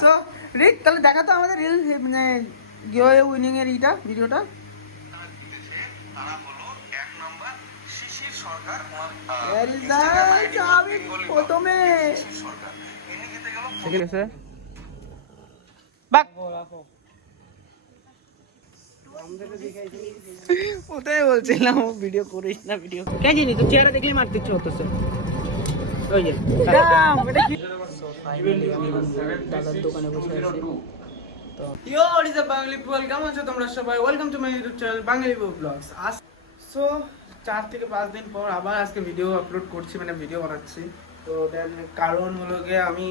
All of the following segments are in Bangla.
সো রিক তাহলে দেখা তো আমাদের রিল মানে গিভঅ্যাওয়ে উইনিং এর ভিডিওটা। তারা হলো এক নাম্বার শিশির সরকার। আমি প্রথমে ঠিক আছে বাক ওটাই বলছিলাম ভিডিও করিস না ভিডিও কে জানি তো চেহারা দেখলে মারতে ইচ্ছে হতেছে ওই যে দাদার দোকানে বসে আছি তো yo what is up Bangali people, কেমন আছো তোমরা সবাই? Welcome to my YouTube channel Bangali blogs. So 4 থেকে 5 দিন পর আবার আজকে ভিডিও আপলোড করছি, মানে ভিডিও বানাচ্ছি। তো দেন কারণ হলো গিয়ে আমি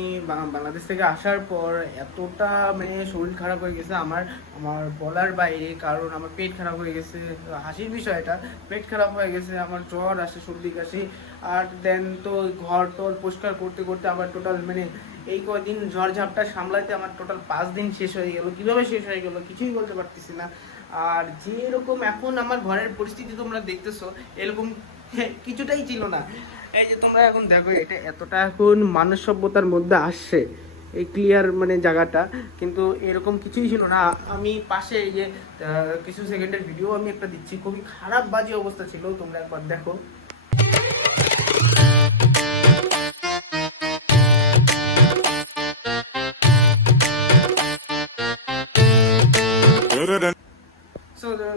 বাংলাদেশ থেকে আসার পর এতটা মানে শরীর খারাপ হয়ে গেছে আমার বলার বাইরে। কারণ আমার পেট খারাপ হয়ে গেছে, হাসির বিষয় এটা, পেট খারাপ হয়ে গেছে, আমার জ্বর আসে, সর্দি কাশি। আর দেন তো ঘর টর পরিষ্কার করতে করতে আমার টোটাল মানে এই কদিন ঝড় ঝাপটা সামলাইতে আমার টোটাল 5 দিন শেষ হয়ে গেল। কীভাবে শেষ হয়ে গেল কিছুই বলতে পারতেছি না। আর যেরকম এখন আমার ঘরের পরিস্থিতি তোমরা দেখতেছো, এরকম কিছুটাই ছিল না। এই যে তোমরা এখন দেখো, এটা এতটা এখন মানব সভ্যতার মধ্যে আসছে এই ক্লিয়ার মানে জায়গাটা, কিন্তু এরকম কিছুই ছিল না। আমি পাশে এই যে কিছু সেকেন্ডের ভিডিও আমি একটা দিচ্ছি, খুবই খারাপ বাজে অবস্থা ছিল, তোমরা একবার দেখো।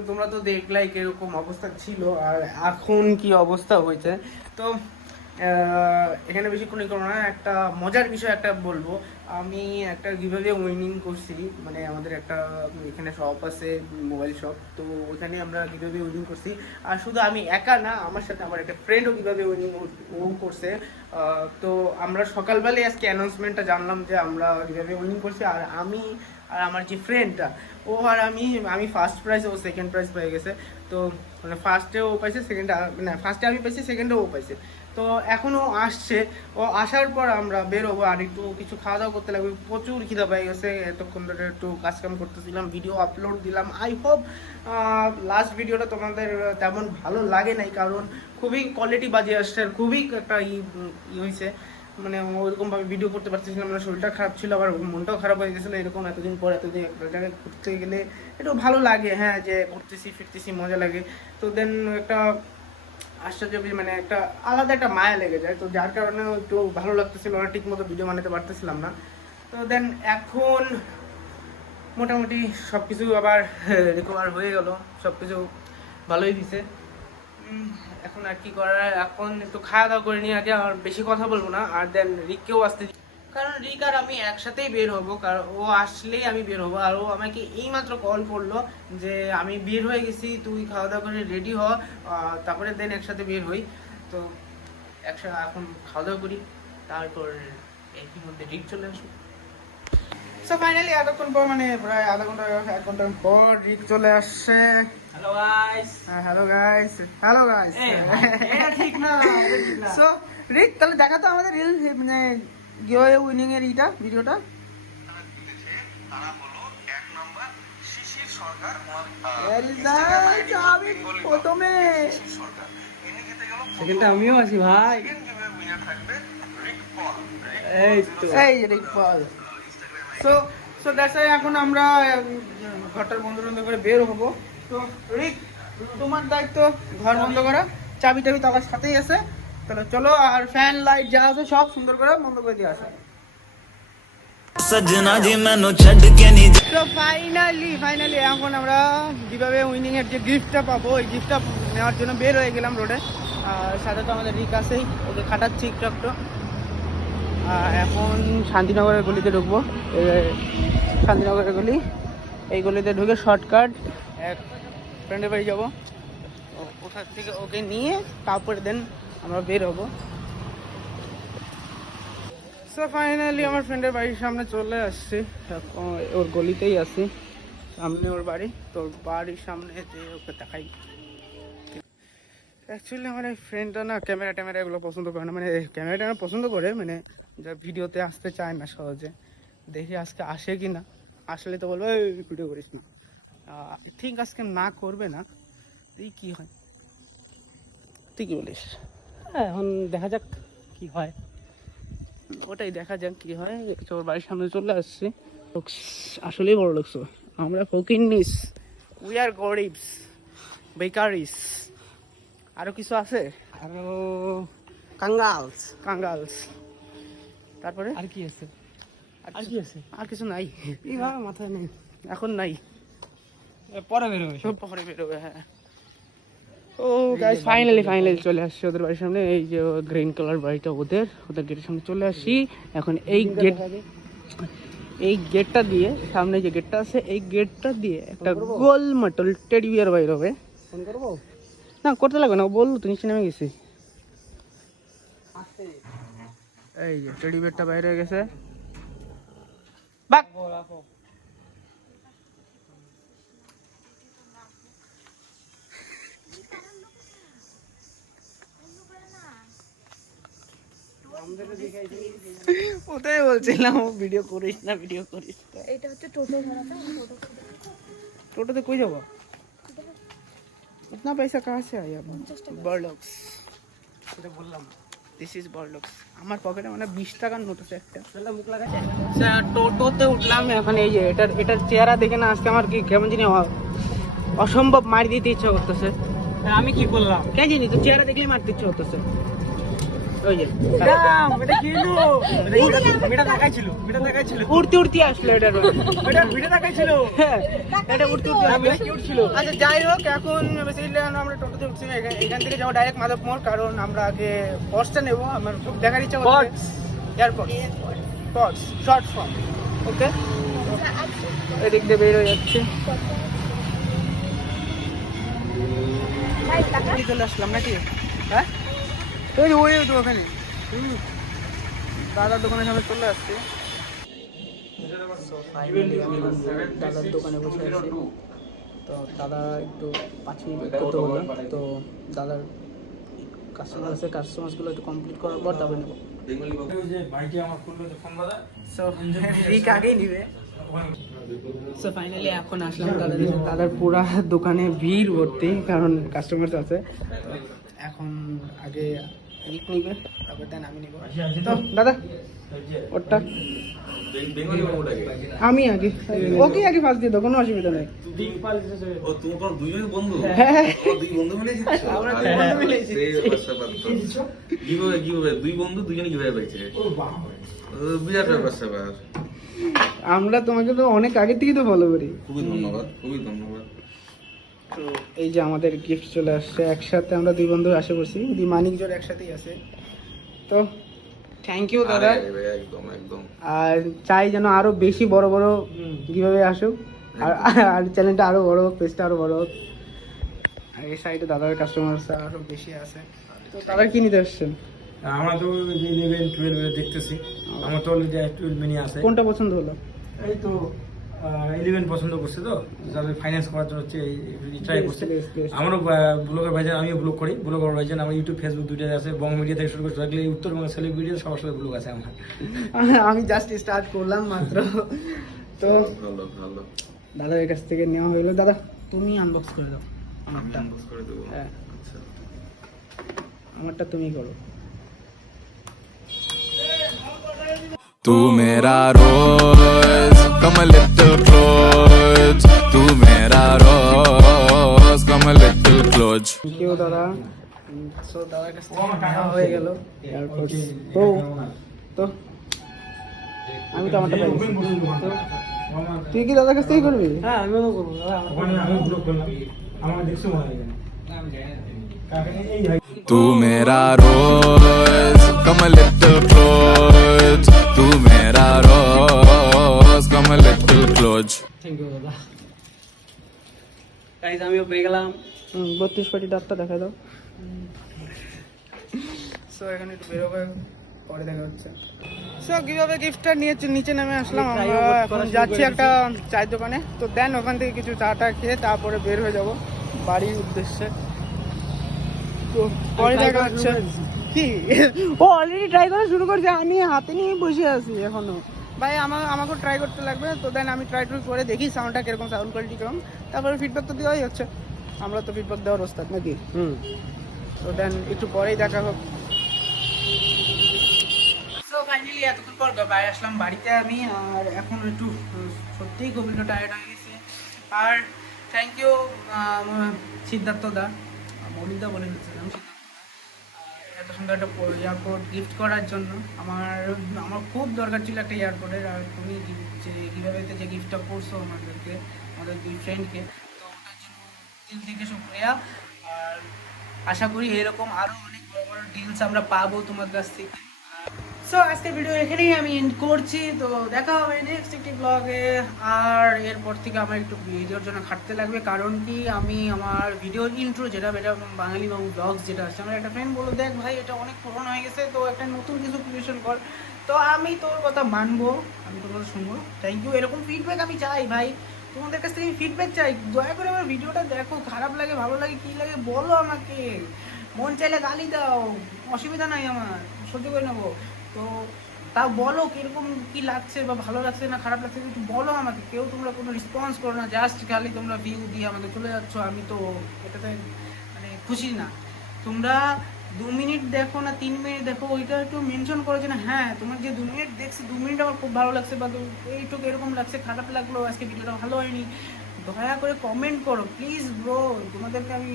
তোমরা তো দেখলাই কিরকম অবস্থা ছিল আর এখন কি অবস্থা হয়েছে। তো এখানে বেশিক্ষণ করবো না, একটা মজার বিষয় একটা বলবো। আমি একটা গিভঅ্যাওয়ে উইনিং করছি, মানে আমাদের একটা এখানে শপ আছে, মোবাইল শপ। তো ওখানে আমরা গিভঅ্যাওয়ে উইনিং করছি। আর শুধু আমি একা না, আমার সাথে আমার একটা ফ্রেন্ডও গিভঅ্যাওয়ে উইনিং করছে। তো আমরা সকালবেলায় আজকে অ্যানাউন্সমেন্টটা জানলাম যে আমরা গিভঅ্যাওয়ে উইনিং করছি। আর আমি আর আমার যে ফ্রেন্ডটা, ও আর আমি ফার্স্ট প্রাইজ, ও সেকেন্ড প্রাইজ পেয়ে গেছে। তো মানে ফার্স্টে ও পাইছে, সেকেন্ডে মানে ফার্স্টে আমি পাইছি, সেকেন্ডে ও পাইছে। তো এখনও আসছে, ও আসার পর আমরা বেরোবো আর একটু কিছু খাওয়া দাওয়া করতে লাগবে। প্রচুর খিদা পেয়ে গেছে, এতক্ষণ ধরে একটু কাজকাম করতেছিলাম, ভিডিও আপলোড দিলাম। আই হোপ লাস্ট ভিডিওটা তোমাদের তেমন ভালো লাগে নাই, কারণ খুবই কোয়ালিটি বাজে আসছে আর খুবই একটা হয়েছে, মানে ওইরকমভাবে ভিডিও করতে পারতেছিলাম না। শরীরটা খারাপ ছিল, আবার মনটাও খারাপ হয়ে গেছিলো। এরকম এতদিন পর এতদিন একটা জায়গায় ঘুরতে গেলে একটু ভালো লাগে, হ্যাঁ, যে ঘুরতেছি ফিরতেছি মজা লাগে। তো দেন একটা আশ্চর্য মানে একটা আলাদা একটা মায়া লেগে যায়, তো যার কারণে একটু ভালো লাগতেছিল না, ঠিক মতো ভিডিও বানাতে পারতেছিলাম না। তো দেন এখন মোটামুটি সব কিছু আবার রিকভার হয়ে গেল, সব কিছু ভালোই দিছে। এখন আর কি করার, এখন একটু খাওয়া দাওয়া করে নিয়ে আগে, আর বেশি কথা বলবো না। আর দেন রিককেও আসতে, কারণ রিক আর আমি একসাথেই বের হবো, কারণ ও আসলেই আমি বের হবো। আর ও আমাকে এইমাত্র কল করলো যে আমি বের হয়ে গেছি, তুই খাওয়া দাওয়া করে রেডি হ, তারপরে দেন একসাথে বের হই। তো একসাথে এখন খাওয়া দাওয়া করি, তারপর এর মধ্যে রিক চলে আসবো। সো ফাইনালি এতক্ষণ পর, মানে প্রায় আধা ঘন্টা 1 ঘন্টার পর রিক চলে আসছে। Hello guys, hello guys, hello guys. এটা ঠিক না, ঠিক না। সো রিক তাহলে দেখা তো আমাদের রিল মানে গিভঅ্যাওয়ে উইনিং এর ভিডিওটা। তারা হলো এক নাম্বার শিশির সরকার। আমি প্রথমে সেকেন্ডটা আমিও আছি ভাই। এই তো এই রিক পল। সো দ্যাটস ওয়াই এখন আমরা ঘরটার বন্ধ করে বের হবো। তো রিক, তোমার দায়িত্ব ঘর বন্ধ করা, চাবি টাবি তোমার সাথেই আছে। তাহলে চলো, আর ফ্যান লাইট যা আছে সব সুন্দর করে বন্ধ করে দিয়ে আসো। সজনা জি মেনু ছড় কে নি। তো ফাইনালি এখন আমরা যেভাবে উইনিং এর যে গিফটটা পাবো, ওই গিফটটা নেওয়ার জন্য বের হয়ে গেলাম রোডে। আর সাথে তো আমাদের রিক আছেই, ওকে খাটাচ্ছি একটু। এখন শান্তিনগরের গলিতে ঢুকবো, শান্তিনগরের গলি, এই গলিতে ঢুকে শর্টকাট এক ফ্রেন্ডের বাড়ি যাবো, ওখান থেকে ওকে নিয়ে তারপরে দেন আমরা বের হবো। সো ফাইনালি আমার ফ্রেন্ডের বাড়ির সামনে চলে আসছি, ওর গলিতেই আছি, সামনে ওর বাড়ি। তো বাড়ির সামনে যে ওকে দেখাই। অ্যাকচুয়ালি আমার এই ফ্রেন্ডটা না ক্যামেরা এগুলো পছন্দ করে না, মানে ক্যামেরা পছন্দ করে, মানে যা ভিডিওতে আসতে চায় না সহজে। দেখি আজকে আসে কি না, আসলে তো বলবো এই ভিডিও করিস না। আই থিঙ্ক আজকে না করবে না, এই কি হয়, তুই কি বলিস? হ্যাঁ, এখন দেখা যাক কি হয়। ওটাই দেখা যাক কি হয়। তোর বাড়ির সামনে চলে আসছে। আসলেই বড় লোক। আমরা ফকিন্নিস, উই আর গরিবস, বেকারিস। আরো কিছু আছে, আরো কাঙ্গালস কাঙ্গালস। তারপরে আর কি আছে? আর কি আছে? আর কিছু নাই, এইভাবে মাথায় নেই এখন, নাই পরে বেরোবে, সব পরে বেরোবে। হ্যাঁ। ও গাইস, ফাইনালি চলে আসছি ওদের বাড়ির সামনে। এই যে গ্রিন কালার বাড়িটা ওদের গেটের সামনে চলে আসি এখন। এই গেটটা দিয়ে, সামনে যে গেটটা আছে, এই গেটটা দিয়ে একটা গোল মটল টেডি বিয়ার বাইর হবে। ফোন করবো না, করতে লাগবে না, বললো তো নিচে নেমে গেছি। এই যে টেডি বিয়ারটা বাইরে হয়ে গেছে। বাক ওটাই বলছিলাম, ভিডিও করিস না। এটা হচ্ছে টোটো ভাড়া। টোটোতে কই যাবো? इतना पैसा कहाँ से आया? बर्डॉक्स, সেটা বললাম। দিস ইজ বর্ডলক্স। আমার পকেটে মানে 20 টাকার নোট আছে একটা। মুখ লাগাচ্ছে। টোটোতে উঠলাম এখন। এই যে এটার চেহারা দেখে না আজকে আমার কি কেমন জানি অসম্ভব মারি দিতে ইচ্ছা করতেছে। আমি কি বললাম? কে জানি, তো চেহারা দেখলেই মারতে ইচ্ছা করতেছে। ওই যে এটা কি হলো? এটা দেখাইছিল, উড়তে আসলো। এটা ভিডিও দেখাইছিল। হ্যাঁ, এটা উড়তে উঠছিল। আচ্ছা যাই হোক, এখন বেসিক্যালি আমরা টোটোতে উঠছি না। এখান থেকে যাবো ডাইরেক্ট মাধব মোড়, কারণ আমরা আগে পর্সটা নেবো। আমার খুব দেখার ইচ্ছা করছে এয়ারপোর্ট, পর্স শর্ট ফর্ম। ওকে, এদিক দিয়ে বের হয়ে যাচ্ছে। চলে আসলাম নাকি? হ্যাঁ, ওই তো ওখানে দাদার দোকানের সামনে চলে আসছে। দাদার দোকানে বসে আছি। তো দাদা একটু 5 মিনিট করতে বললাম। তো দাদার কাস্টমার্সগুলো একটু কমপ্লিট করার পর তারপরে নেবো। আগেই নিবে। সো ফাইনালি এখন আসলাম দাদার পুরা দোকানে ভিড় ভর্তি, কারণ কাস্টমার আছে। এখন আগে রিক নিবে, তারপর দেন আমি নিব। তো দাদা ওটা আমি আগে, ওকে আগে ফার্স্ট দিয়ে দাও, কোনো অসুবিধা নেই। আমরা তোমাকে তো অনেক আগে থেকে তো ফলো করি। খুবই ধন্যবাদ। তো এই যে আমাদের গিফট চলে আসছে একসাথে। আমরা 2 বন্ধু আসে পড়ছি, মানিক জোর একসাথেই আছে। তো থ্যাংক ইউ দাদা। একদম। আর চাই যেন আরো বেশি বড় কিভাবে আসুক, আর চ্যানেলটা আরো বড় হোক, পেজটা আরো বড় হোক। আর এই সাইডে দাদার কাস্টমার আরো বেশি আছে। তো দাদা কি নিতে আসছেন? আমরা তো 11, 12 দেখতেছি। আমার তো অলরেডি 12 মিনি আছে। কোনটা পছন্দ হলো? এই তো 11 পছন্দ করছে। তো যাদের ফাইন্যান্স করার জন্য হচ্ছে ট্রাই করছে। আমারও ব্লগার ভাইজান, আমিও ব্লগ করি। ব্লগার ভাইজান আমার ইউটিউব, ফেসবুক দুইটাই আছে। বং মিডিয়া থেকে শুরু করে থাকলে উত্তরবঙ্গের সেলিব্রিটি সবার সাথে ব্লগ আছে আমার। আমি জাস্ট স্টার্ট করলাম মাত্র। তো ভালো। দাদার কাছ থেকে নেওয়া হইলো। দাদা তুমি আনবক্স করে দাও আমারটা। হ্যাঁ, আমারটা তুমি করো। तू मेरा रोज कम लिटिल क्लोज, तू मेरा रोज come little close. Thank you দাদা। সো দাদার কাছ থেকে নেওয়া হয়ে গেল এয়ারপোর্ট। তো আমি তো আমারটা পাইছি। তুই কি দাদার কাছ থেকেই করবি? হ্যাঁ, আমিও করবো। আমি ব্লগ করলাম, আমার দেখছো মনে হয়। तू मेरा रोज कम लिटिल क्लोज, तू मेरा रोज come little close. Thank you দাদা। গাইস, আমিও পেয়ে গেলাম। 32 পাটি ডাক্তার দেখা দাও। সো এখন একটু বেরোবে, পরে দেখা হচ্ছে। সো কিভাবে গিফটটা নিয়ে নিচে নেমে আসলাম। আমরা এখন যাচ্ছি একটা চায়ের দোকানে। তো দেন ওখান থেকে কিছু চা খেয়ে তারপরে বের হয়ে যাব বাড়ির উদ্দেশ্যে। তো পরে দেখা হচ্ছে। কি ও অলরেডি ট্রাই করা শুরু করছে, আমি হাতে নিয়ে বসে আছি এখনো। ভাই আমাকেও ট্রাই করতে লাগবে। তো দেন আমি ট্রাই করে দেখি সাউন্ডটা কিরকম, সাউন্ড কোয়ালিটি কেমন। তারপরে ফিডব্যাক তো দেওয়াই হচ্ছে, আমরা তো ফিডব্যাক দেওয়ার ওস্তাদ নাকি। তো দেন একটু পরেই দেখা হোক। সো ফাইনালি এতক্ষণ পর বাইরে আসলাম বাড়িতে আমি, আর এখন একটু সত্যিই খুব একটু টায়ার্ড হয়ে গেছে। আর থ্যাংক ইউ সিদ্ধার্থ দা, মৌলিকদা বলে দিচ্ছিলাম, এত সুন্দর একটা এয়ারপোর্ট গিফট করার জন্য। আমার খুব দরকার ছিল একটা এয়ারপোর্টের, আর তুমি যে কীভাবে যে গিফটটা করছো আমাদেরকে, আমাদের দুই ফ্রেন্ডকে, তো ওটার জন্য দিল থেকে শুক্রিয়া। আর আশা করি এরকম আরও অনেক বড় বড় ডিলস আমরা পাবো তোমার কাছ থেকে। সো আজকের ভিডিও এখানেই আমি এন্ড করছি, তো দেখা হবে নেক্সট একটি ব্লগে। আর এরপর থেকে আমার একটু ভিডিওর জন্য খাটতে লাগবে, কারণ কি আমি আমার ভিডিওর ইন্ট্রো যেটা বাঙালি বাবু ব্লগস যেটা আছে, আমার একটা ফ্রেন্ড বললো দেখ ভাই এটা অনেক পুরনো হয়ে গেছে, তো একটা নতুন কিছু ক্রিয়েশন কর। তো আমি তোর কথা মানবো, আমি তোর কথা শুনবো। থ্যাংক ইউ, এরকম ফিডব্যাক আমি চাই ভাই, তোমাদের কাছ থেকে আমি ফিডব্যাক চাই। দয়া করে আমার ভিডিওটা দেখো, খারাপ লাগে ভালো লাগে কী লাগে বলো আমাকে, মন চাইলে গালি দাও, অসুবিধা নাই, আমার সহ্য করে নেবো। তো তাও বলো কীরকম কী লাগছে, বা ভালো লাগছে না খারাপ লাগছে একটু বলো আমাকে। কেউ তোমরা কোনো রেসপন্স করো না, জাস্ট খালি তোমরা ভিউ দিয়ে আমাকে চলে যাচ্ছ, আমি তো এটাতে মানে খুশি না। তোমরা 2 মিনিট দেখো না 3 মিনিট দেখো, ওইটা একটু মেনশন করো যে না হ্যাঁ তোমার যে 2 মিনিট দেখছি 2 মিনিট আমার খুব ভালো লাগছে, বা এইটুকু এরকম লাগছে, খারাপ লাগলো, আজকে ভিডিওটা ভালো হয়নি, দয়া করে কমেন্ট করো প্লিজ ব্রো। তোমাদেরকে আমি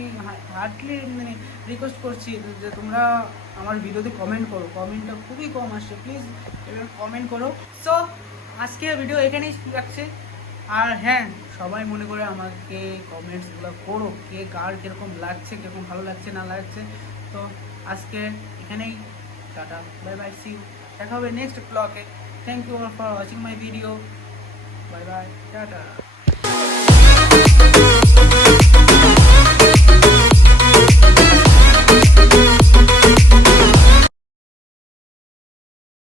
হার্টলি মানে রিকোয়েস্ট করছি যে তোমরা আমার ভিডিওতে কমেন্ট করো, কমেন্টটা খুবই কম আসছে, প্লিজ এবার কমেন্ট করো। সো আজকে ভিডিও এখানেই রাখছে। আর হ্যাঁ, সবাই মনে করে আমাকে কমেন্টসগুলো করো, কে কার কীরকম লাগছে, কীরকম ভালো লাগছে না লাগছে। তো আজকে এখানেই tata, bye bye, see you, দেখা হবে নেক্সট ব্লগে। Thank you for watching my video, bye bye, tata.